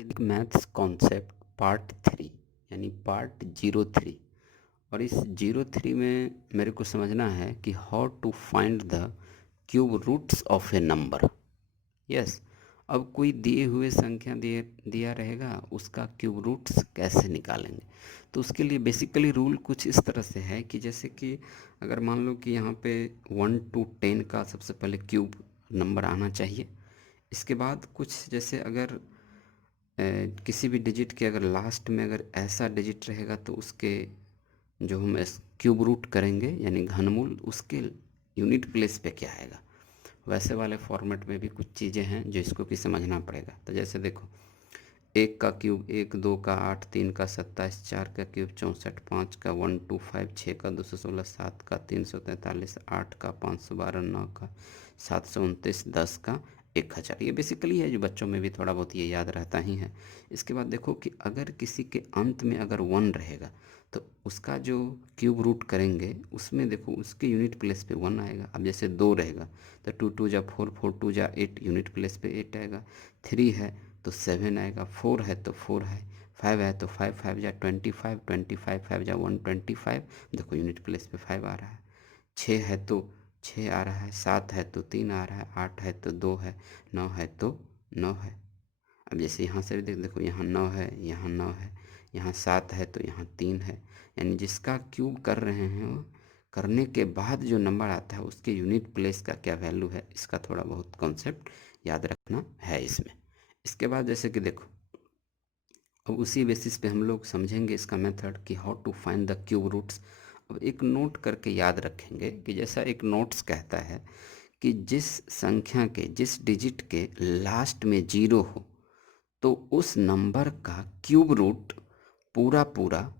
वैदिक maths concept part 3 यानी part 03। और इस 03 में मेरे को समझना है कि how to find the cube roots of a number. Yes, अब कोई दिए हुए संख्या दिया रहेगा, उसका क्यूब रूट्स कैसे निकालेंगे। तो उसके लिए बेसिकली रूल कुछ इस तरह से है कि जैसे कि अगर मान लो कि यहाँ पे 1 to 10 का सबसे पहले क्यूब नंबर आना चाहिए। इसके बाद कुछ जैसे अगर किसी भी डिजिट के अगर लास्ट में अगर ऐसा डिजिट रहेगा तो उसके जो हम क्यूब रूट करेंगे यानी घनमूल, उसके यूनिट प्लेस पे क्या आएगा। वैसे वाले फॉर्मेट में भी कुछ चीज़ें हैं जो इसको भी समझना पड़ेगा। तो जैसे देखो, 1 का क्यूब 1, 2 का 8, 3 का 27, 4 का क्यूब 64, 5 का 125, 6 का 216, 7 का 343, 8 का 512, 9 का 729, 10 का 1000। ये बेसिकली है जो बच्चों में भी थोड़ा बहुत ये याद रहता ही है। इसके बाद देखो कि अगर किसी के अंत में अगर 1 रहेगा तो उसका जो क्यूब रूट करेंगे उसमें देखो उसके यूनिट प्लेस पे 1 आएगा। अब जैसे 2 रहेगा तो 2 2 जा 4, 4 2 जा 8, यूनिट प्लेस पे 8 आएगा। 3 है तो 7 आएगा, 4 है तो 4 है, 5 है तो 5, 5 जा 25, 25 5 जा 125, देखो यूनिट प्लेस पे 5 आ रहा है। 6 है तो 6 आ रहा है, 7 है तो 3 आ रहा है, 8 है तो 2 है, 9 है तो 9 है। अब जैसे यहाँ से भी देखो, यहाँ 9 है, यहाँ 9 है, यहाँ 7 है तो यहाँ 3 है। यानी जिसका क्यूब कर रहे हैं वो करने के बाद जो नंबर आता है उसके यूनिट प्लेस का क्या वैल्यू है, इसका थोड़ा बहुत कॉन्सेप्ट याद रखना है इसमें। इसके बाद जैसे कि देखो, अब उसी बेसिस पे हम लोग समझेंगे इसका मेथड कि how to find the cube roots. अब एक नोट करके याद रखेंगे कि जैसा एक नोट्स कहता है कि जिस संख्या के जिस डिजिट के लास्ट में 0 हो तो उस नंबर का क्यूब रूट पूरा पूरा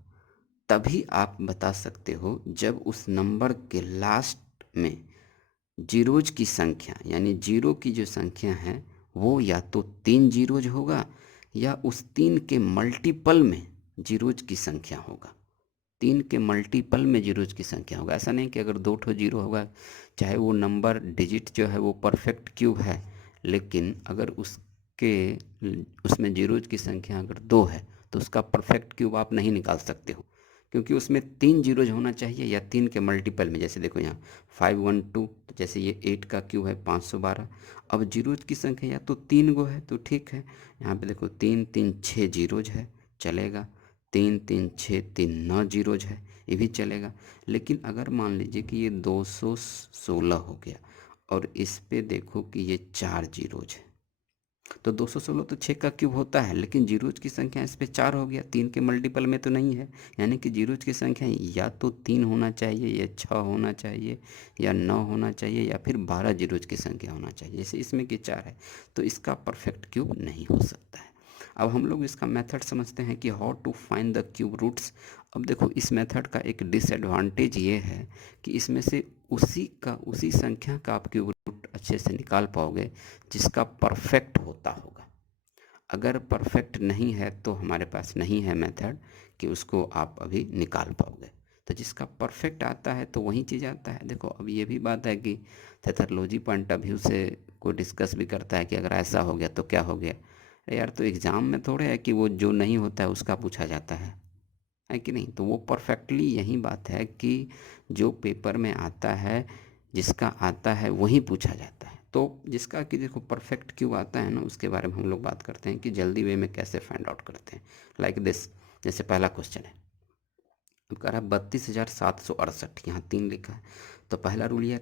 तभी आप बता सकते हो जब उस नंबर के लास्ट में जीरोज की संख्या यानी 0 की जो संख्या है वो या तो 3 जीरोज होगा या उस 3 के मल्टीपल में जीरोज की संख्या होगा। 3 के मल्टीपल में जीरोज की संख्या होगा। ऐसा नहीं कि अगर 2 ठो जीरो होगा, चाहे वो नंबर डिजिट जो है वो परफेक्ट क्यूब है, लेकिन अगर उसमें जीरोज की संख्या अगर 2 है तो उसका परफेक्ट क्यूब आप नहीं निकाल सकते हो, क्योंकि उसमें 3 जीरोज होना चाहिए या 3 के मल्टीपल में। जैसे देखो यहाँ 512, तो जैसे ये 8 का क्यूब है 512। अब जीरोज की संख्या या तो 3 गो है तो ठीक है, यहाँ पे देखो 3 3 6 जीरोज है, चलेगा। 3 3 6 3 9 जीरोज है, ये भी चलेगा। लेकिन अगर मान लीजिए कि ये 216 हो गया और इस पे देखो कि ये 4 जीरोज है, तो 216 तो 6 का क्यूब होता है, लेकिन जीरोज की संख्या इस पे 4 हो गया, 3 के मल्टीपल में तो नहीं है। यानी कि जीरोज की संख्या या तो 3 होना चाहिए या 6 होना चाहिए या 9 होना चाहिए या फिर 12 जीरोज की संख्या होना चाहिए। जैसे इसमें कि 4 है तो इसका परफेक्ट क्यूब नहीं हो सकता है। अब हम लोग इसका मेथड समझते हैं कि how to find the cube roots. अब देखो, इस मेथड का एक डिसएडवांटेज ये है कि इसमें से उसी संख्या का आप क्यूब रूट अच्छे से निकाल पाओगे जिसका परफेक्ट होता होगा। अगर परफेक्ट नहीं है तो हमारे पास नहीं है मेथड कि उसको आप अभी निकाल पाओगे। तो जिसका परफेक्ट आता है तो वही चीज़ आता है। देखो, अब ये भी बात है कि थेथरोलॉजी पॉइंट ऑफ व्यू से कोई डिस्कस भी करता है कि अगर ऐसा हो गया तो क्या हो गया। अरे यार, तो एग्ज़ाम में थोड़े है कि वो जो नहीं होता है उसका पूछा जाता है कि नहीं। तो वो परफेक्टली यही बात है कि जो पेपर में आता है, जिसका आता है वही पूछा जाता है। तो जिसका कि देखो परफेक्ट क्यों आता है ना, उसके बारे में हम लोग बात करते हैं कि जल्दी वे में कैसे फाइंड आउट करते हैं। लाइक दिस, जैसे पहला क्वेश्चन है, अब कह रहा है 32,768, यहाँ 3 लिखा है। तो पहला रूल यह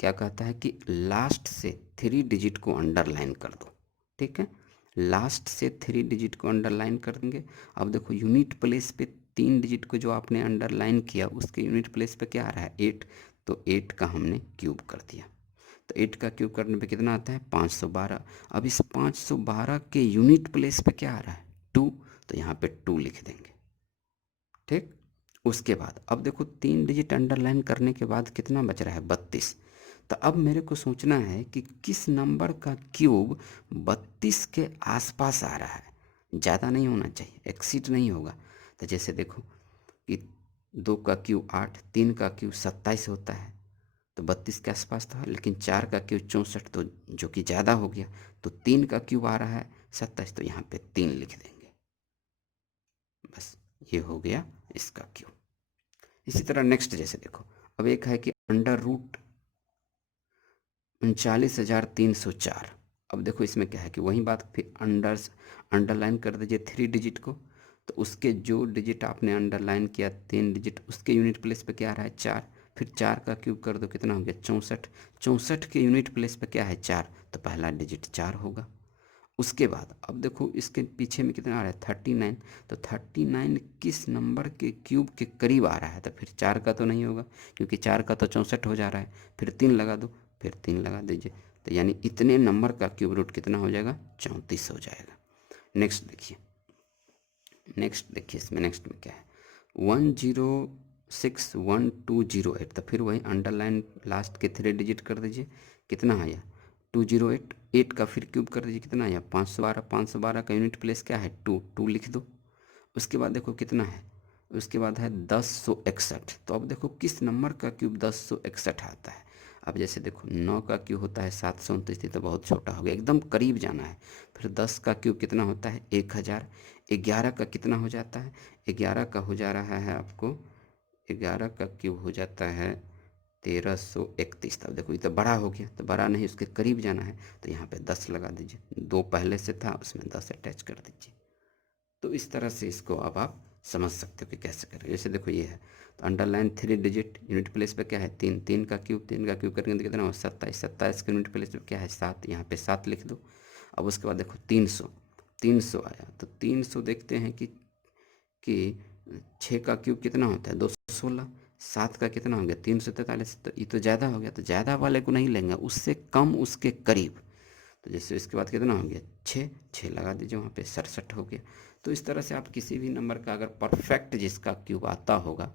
क्या कहता है कि लास्ट से 3 डिजिट को अंडरलाइन कर दो। ठीक है, लास्ट से 3 डिजिट को अंडरलाइन कर देंगे। अब देखो यूनिट प्लेस पे 3 डिजिट को जो आपने अंडरलाइन किया उसके यूनिट प्लेस पे क्या आ रहा है, 8। तो 8 का हमने क्यूब कर दिया। तो 8 का क्यूब करने पे कितना आता है, 512। अब इस 512 के यूनिट प्लेस पे क्या आ रहा है, 2। तो यहाँ पे 2 लिख देंगे। ठीक, उसके बाद अब देखो 3 डिजिट अंडरलाइन करने के बाद कितना बच रहा है, 32। तो अब मेरे को सोचना है कि किस नंबर का क्यूब 32 के आसपास आ रहा है। ज़्यादा नहीं होना चाहिए, एक्सीड नहीं होगा। तो जैसे देखो कि 2 का क्यूब 8, 3 का क्यूब 27 होता है, तो 32 के आसपास था। लेकिन 4 का क्यूब 64, तो जो कि ज़्यादा हो गया। तो 3 का क्यूब आ रहा है 27, तो यहाँ पे 3 लिख देंगे। बस ये हो गया इसका क्यूब। इसी तरह नेक्स्ट जैसे देखो, अब एक है कि अंडर रूट 39,304। अब देखो इसमें क्या है कि वही बात फिर अंडरलाइन कर दीजिए 3 डिजिट को, तो उसके जो डिजिट आपने अंडरलाइन किया 3 डिजिट, उसके यूनिट प्लेस पे क्या आ रहा है 4। फिर 4 का क्यूब कर दो, कितना हो गया 64। 64 के यूनिट प्लेस पे क्या है 4, तो पहला डिजिट 4 होगा। उसके बाद अब देखो इसके पीछे में कितना आ रहा है 39, तो 39 किस नंबर के क्यूब के करीब आ रहा है, तो फिर 4 का तो नहीं होगा, क्योंकि 4 का तो 64 हो जा रहा है। फिर 3 लगा दो, फिर 3 लगा दीजिए, तो यानी इतने नंबर का क्यूब रूट कितना हो जाएगा 34 हो जाएगा। नेक्स्ट देखिए, इसमें नेक्स्ट में क्या है 1061,208, तो फिर वही अंडरलाइन लास्ट के 3 डिजिट कर दीजिए, कितना आया 208। 8 का फिर क्यूब कर दीजिए, कितना आया 512। 512 का यूनिट प्लेस क्या है 2 लिख दो। उसके बाद देखो कितना है, उसके बाद है 1061। तो अब देखो किस नंबर का क्यूब 1061 आता है। अब जैसे देखो 9 का क्यूब होता है 729, तो बहुत छोटा हो गया, एकदम करीब जाना है। फिर 10 का क्यूब कितना होता है 1000। 11 का कितना हो जाता है, 11 का हो जा रहा है आपको, 11 का क्यूब हो जाता है 1331। तब देखो ये तो बड़ा हो गया, तो बड़ा नहीं उसके करीब जाना है, तो यहाँ पे 10 लगा दीजिए। 2 पहले से था उसमें 10 अटैच कर दीजिए। तो इस तरह से इसको अब आप समझ सकते हो कि कैसे करें। जैसे देखो ये है, तो अंडरलाइन 3 डिजिट, यूनिट प्लेस पे क्या है 3। 3 का क्यूब करेंगे तो कितना हो 27। 27 के यूनिट प्लेस पे क्या है 7, यहाँ पे 7 लिख दो। अब उसके बाद देखो 300 आया, तो 300 देखते हैं कि 6 का क्यूब कितना होता है 216। 7 का कितना हो गया 343, तो ये तो ज़्यादा हो गया, तो ज़्यादा वाले को नहीं लेंगे, उससे कम उसके करीब। तो जैसे इसके बाद कितना हो गया 6 लगा दीजिए, वहाँ पे 67 हो गया। तो इस तरह से आप किसी भी नंबर का अगर परफेक्ट जिसका क्यूब आता होगा,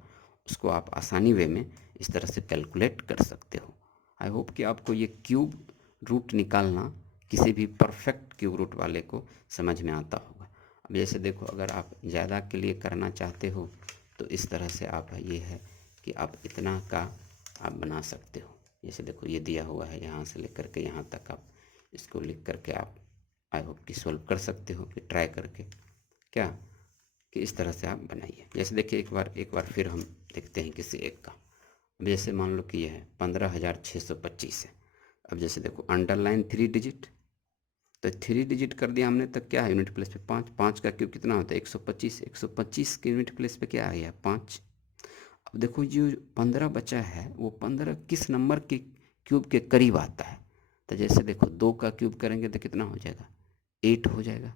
उसको आप आसानी वे में इस तरह से कैलकुलेट कर सकते हो। आई होप कि आपको ये क्यूब रूट निकालना किसी भी परफेक्ट क्यूब रूट वाले को समझ में आता होगा। अब जैसे देखो अगर आप ज़्यादा के लिए करना चाहते हो, तो इस तरह से आप ये है कि आप इतना का आप बना सकते हो। जैसे देखो ये दिया हुआ है, यहाँ से लेकर के यहाँ तक आप इसको लिख करके आप आई होप कि सॉल्व कर सकते हो, कि ट्राई करके क्या कि इस तरह से आप बनाइए। जैसे देखिए एक बार फिर हम देखते हैं किसी एक का। अब जैसे मान लो कि ये है 15,625 है। अब जैसे देखो अंडरलाइन 3 डिजिट, तो 3 डिजिट कर दिया हमने, तब क्या है यूनिट प्लेस पे 5। 5 का क्यूब कितना होता है 125। 125 के यूनिट प्लेस पे क्या आ गया 5। अब देखो जो 15 बचा है, वो 15 किस नंबर के क्यूब के करीब आता है। तो जैसे देखो 2 का क्यूब करेंगे तो कितना हो जाएगा 8 हो जाएगा,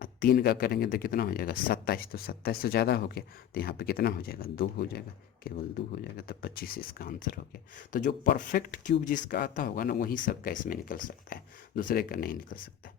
और 3 का करेंगे तो कितना हो जाएगा 27। तो 27 से ज़्यादा हो गया, तो यहाँ पे कितना हो जाएगा 2 हो जाएगा, केवल 2 हो जाएगा, तो 25 इसका आंसर हो गया। तो जो परफेक्ट क्यूब जिसका आता होगा ना, वही सबका इसमें निकल सकता है, दूसरे का नहीं निकल सकता।